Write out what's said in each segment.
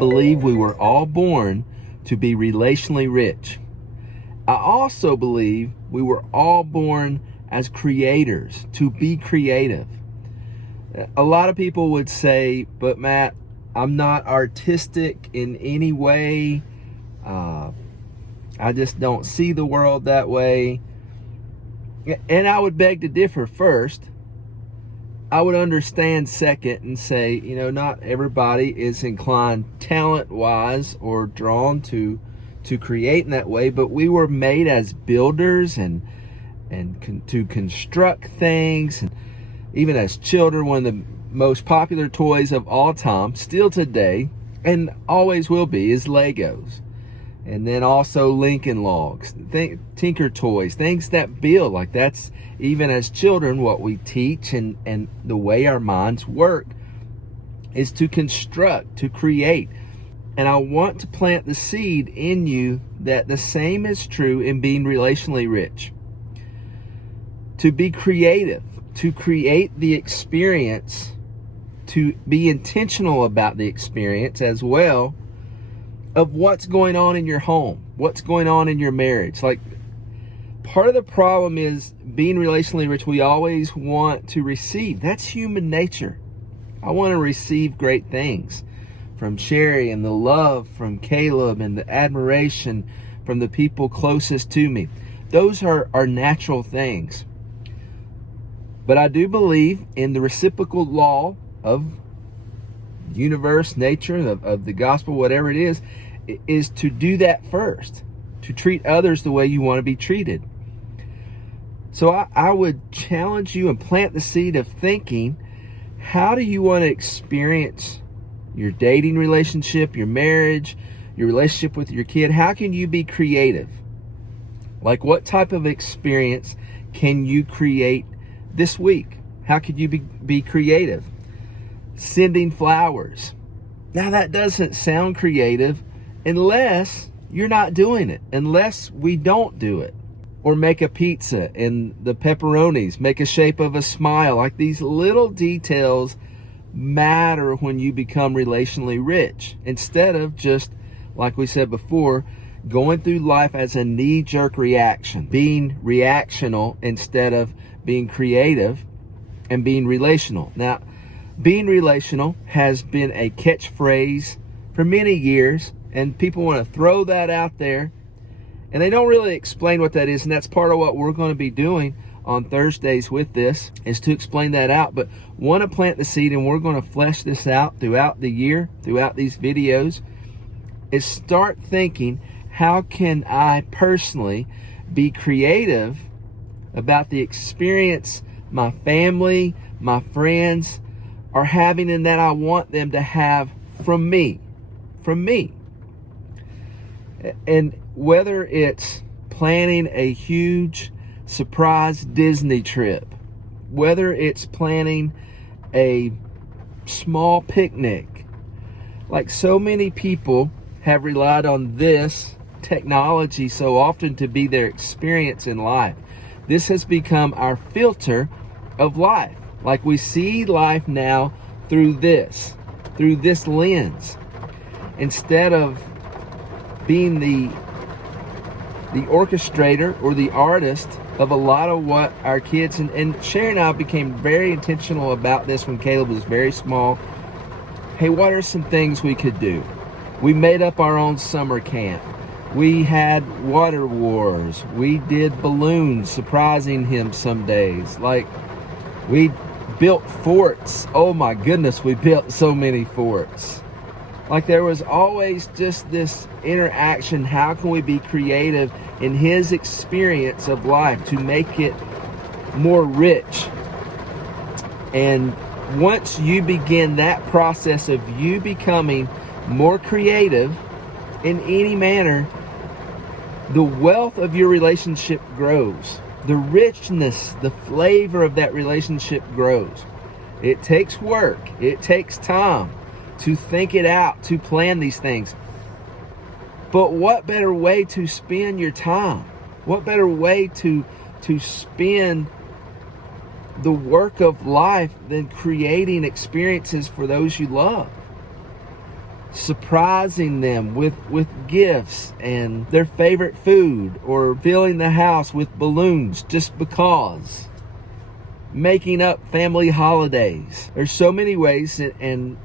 believe we were all born to be relationally rich. I also believe we were all born as creators, to be creative. A lot of people would say, but Matt, I'm not artistic in any way. I just don't see the world that way. And I would beg to differ first. I would understand second and say, not everybody is inclined talent-wise or drawn to create in that way, but we were made as builders and to construct things. And even as children, one of the most popular toys of all time, still today, and always will be, is Legos. And then also Lincoln Logs, Tinker Toys, things that build. Like that's, even as children, what we teach and the way our minds work is to construct, to create. And I want to plant the seed in you that the same is true in being relationally rich. To be creative, to create the experience, to be intentional about the experience as well of what's going on in your home, what's going on in your marriage. Like, part of the problem is being relationally rich, we always want to receive. That's human nature. I want to receive great things from Sherry, and the love from Caleb, and the admiration from the people closest to me. Those are natural things. But I do believe in the reciprocal law of universe, nature, of the gospel, whatever it is to do that first, to treat others the way you want to be treated. So I would challenge you and plant the seed of thinking, how do you want to experience your dating relationship, your marriage, your relationship with your kid? How can you be creative? Like, what type of experience can you create this week? How could you be creative? Sending flowers. Now, that doesn't sound creative unless you're not doing it, unless we don't do it. Or make a pizza and the pepperonis make a shape of a smile. Like, these little details matter when you become relationally rich, instead of just, like we said before, going through life as a knee-jerk reaction, being reactional instead of being creative and being relational. Now, being relational has been a catchphrase for many years, and people want to throw that out there, and they don't really explain what that is. And that's part of what we're going to be doing on Thursdays with this, is to explain that out. But want to plant the seed, and we're going to flesh this out throughout the year, throughout these videos, is start thinking, how can I personally be creative about the experience my family, my friends are having, and that I want them to have from me. And whether it's planning a huge surprise Disney trip, whether it's planning a small picnic, like so many people have relied on this technology so often to be their experience in life. This has become our filter of life. Like, we see life now through this lens, instead of being the orchestrator or the artist of a lot of what our kids, and Sherry and I became very intentional about this when Caleb was very small. Hey, what are some things we could do? We made up our own summer camp. We had water wars. We did balloons, surprising him some days. Like, we built forts. Oh my goodness, we built so many forts. Like, there was always just this interaction. How can we be creative in his experience of life to make it more rich? And once you begin that process of you becoming more creative in any manner, the wealth of your relationship grows. The richness, the flavor of that relationship grows. It takes work. It takes time to think it out, to plan these things. But what better way to spend your time? What better way to spend the work of life than creating experiences for those you love? surprising them with gifts and their favorite food, or filling the house with balloons just because, making up family holidays. There's so many ways, and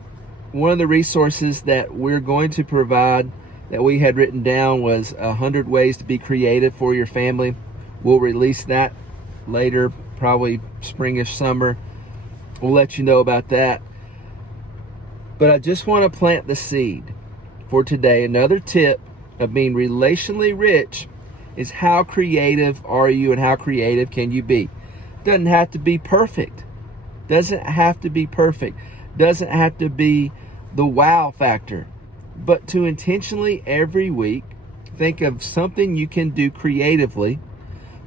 one of the resources that we're going to provide that we had written down was 100 ways to be creative for your family. We'll release that later, probably springish, summer. We'll let you know about that. But I just want to plant the seed for today. Another tip of being relationally rich is how creative are you and how creative can you be? Doesn't have to be perfect. Doesn't have to be perfect. Doesn't have to be the wow factor. But to intentionally every week think of something you can do creatively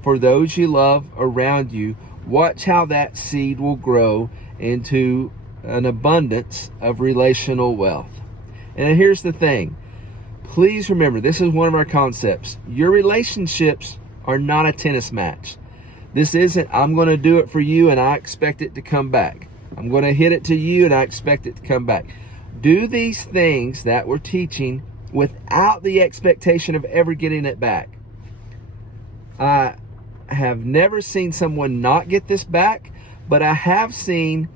for those you love around you. Watch how that seed will grow into an abundance of relational wealth. And here's the thing. Please remember, this is one of our concepts. Your relationships are not a tennis match. This isn't, I'm going to do it for you and I expect it to come back. I'm going to hit it to you and I expect it to come back. Do these things that we're teaching without the expectation of ever getting it back. I have never seen someone not get this back, but I have seen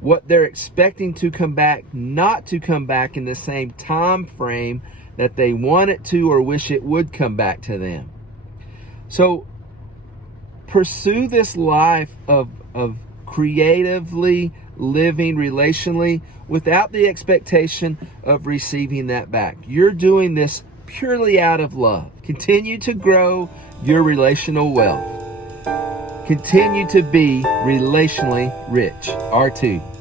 what they're expecting to come back not to come back in the same time frame that they want it to or wish it would come back to them. So pursue this life of creatively living relationally without the expectation of receiving that back. You're doing this purely out of love. Continue to grow your relational wealth. Continue to be relationally rich. R2.